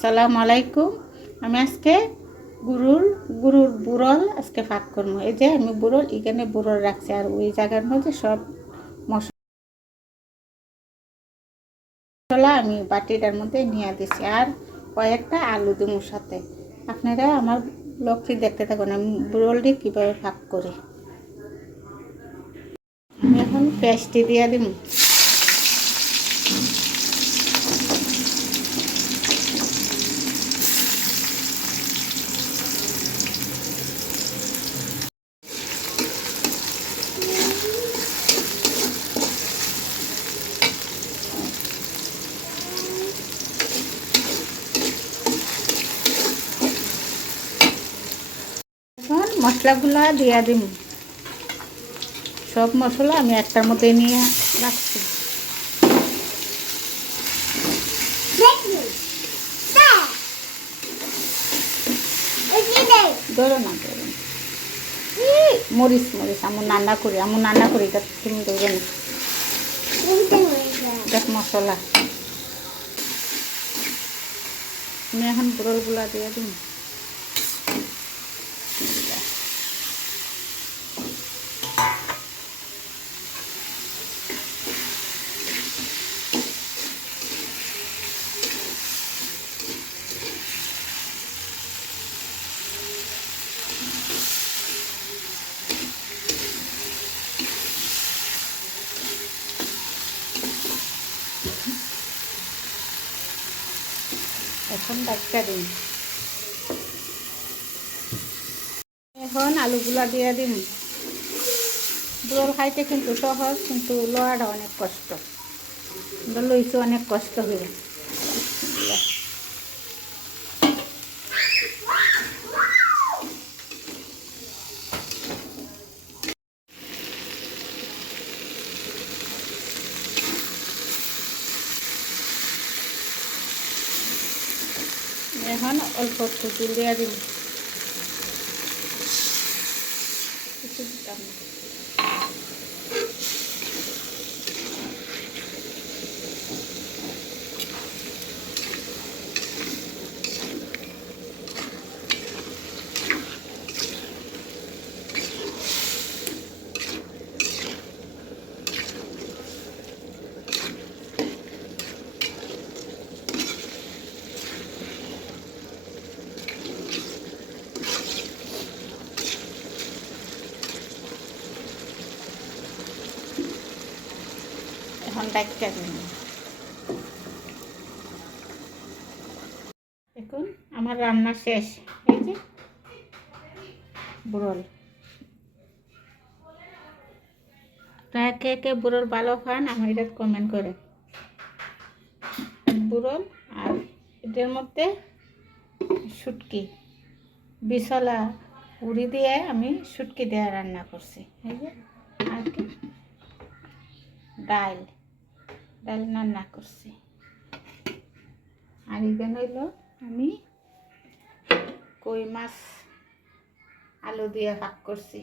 আসসালামু আলাইকুম। আমি আজকে গরুর বুড়ল আজকে ফাঁক করবো। এই যে আমি বুড়ল এখানে বুড়ল রাখছি, আর ওই জায়গার মধ্যে সব মশলা আমি বাটিটার মধ্যে নিয়ে দিছি, আর কয়েকটা আলু দিমুর সাথে। আপনারা আমার ব্লগটি দেখতে থাকুন আমি বুড়লটি কীভাবে ফাঁক করি। আমি এখন পেস্টটি দিয়ে দিব। এখন মশলাগুলো দিয়ে দিব। সব মশলা আমি একটার মধ্যে নিয়ে রাখছি। ধরো না মরিচ আমি রান্না করি এটা তুমি ধরো না। দেখ মশলা আমি এখন বুড়লগুলা দিয়ে দিই। এখন ডাক্তার দিন। এখন আলুগুলা দিয়ে দিন। বুড়ল খাইতে কিন্তু সহজ, কিন্তু লওয়াটা অনেক কষ্ট। লইছে অনেক কষ্ট হয়ে। এখন অল্প একটু তেল দিয়ে দিন। এখন ডাক্তার দিন। দেখুন আমার রান্না শেষ। এই যে বুড়ল, আপনারা কে কে বুড়ল ভালো খান আমার এটা কমেন্ট করে। বুড়ল আর এটার মধ্যে শুটকি বিছলা উড়ি দিয়ে আমি শুটকি দিয়ে রান্না করছি। এই যে আর কি ডাল রান্না করছি। আর এখানে হইল আমি কই মাছ আলু দিয়ে ভাগ করছি।